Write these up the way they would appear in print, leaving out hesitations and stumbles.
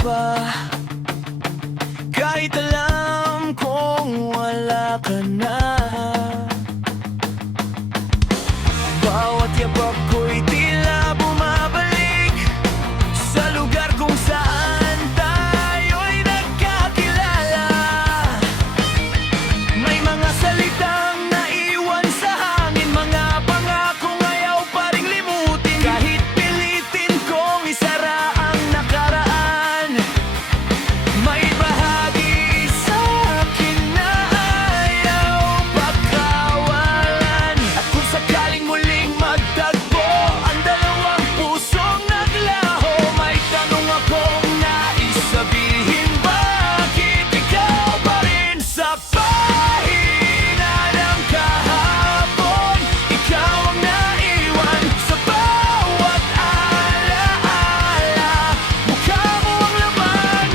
pa, kahit alam kong wala ka na. Bawat yabak ko'y tila bumabalik sa lugar kung saan tayo'y nagkakilala. May mga salitang naiwan sa hangin, mga pangakong ayaw pa ring limutin. Kahit pilitin kong isara ang nakaraan, may bahagi sa akin na ayaw pagkawalan. At kung sakaling muling magtagpo ang dalawang pusong naglaho, may tanong akong nais sabihin: bakit ikaw pa rin sa pahina ng kahapon? Ikaw ang naiwan sa bawat alaala. Mukha mo ang laman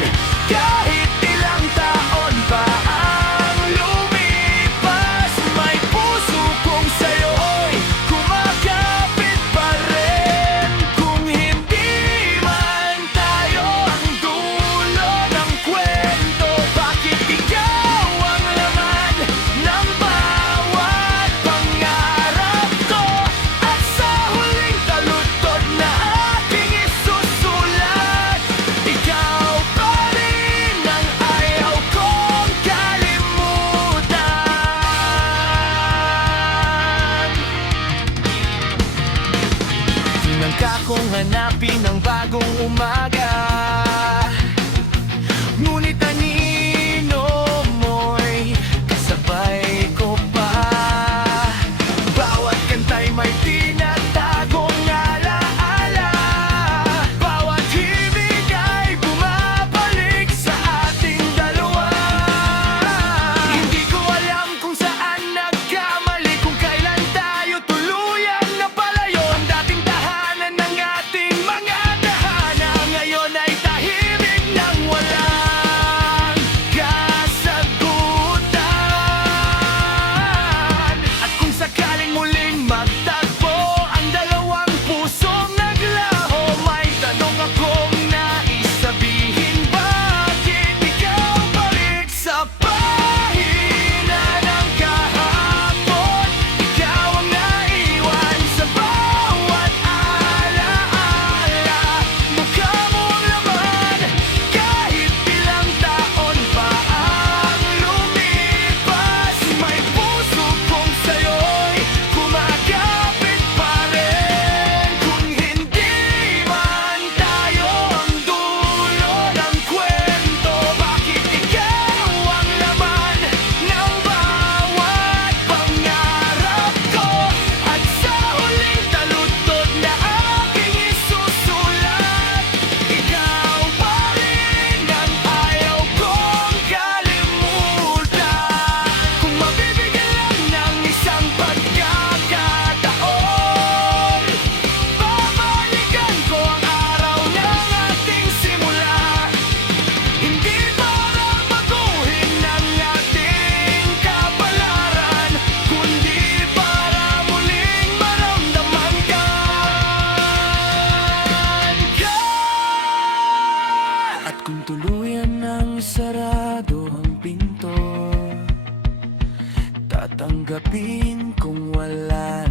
kahit ilang taon pa ang lumipas. May puso kong sa'yo'y kumakapit pa rin. Kung hindi man tayo ang dulo ng kwento, bakit ikaw ang laman ng bawat pangarap ko? At sa huling taludtod na aking isusulat, ikaw pa rin ang ayaw kong kalimutan. Tinangka kong hanapin ang bagong umaga, ngunit anino mo'y kasabay ko pa. Bawat kanta'y may tinatagong alaala, bawat himig ay bumabalik sa ating dalawa. Hindi ko alam kung saan nagkamali, kung kailan tayo tuluyang napalayo. Ang dating tahanan ng ating mga tadhana ngayon ay tahimik nang walang kasagutan. At kung sakaling muling magtagpo ang dalawang pusong naglaho, may tanong akong nais sabihin: bakit ikaw balik sa pahina ng kahapon? Ikaw ang naiwan sa bawat alaala. Mukha mo ang laman kahit ilang taon pa ang lumipas. May puso kong sa'yo'y kumakapit pa rin. Kung hindi man tayo ang dulo ng kwento, bakit ikaw ang laman ng bawat pangarap ko? At sa huling taludtod na aking isusulat, ikaw pa rin ang ayaw kong kalimutan. Kung mabibigyan lang ng isang pagkakataon, babalikan ko ang araw ng ating simula. Hindi para baguhin ang ating kapalaran, kundi para muling maramdaman ka. At kung tuluyan ng sarado ang pinto, tatanggapin kung wala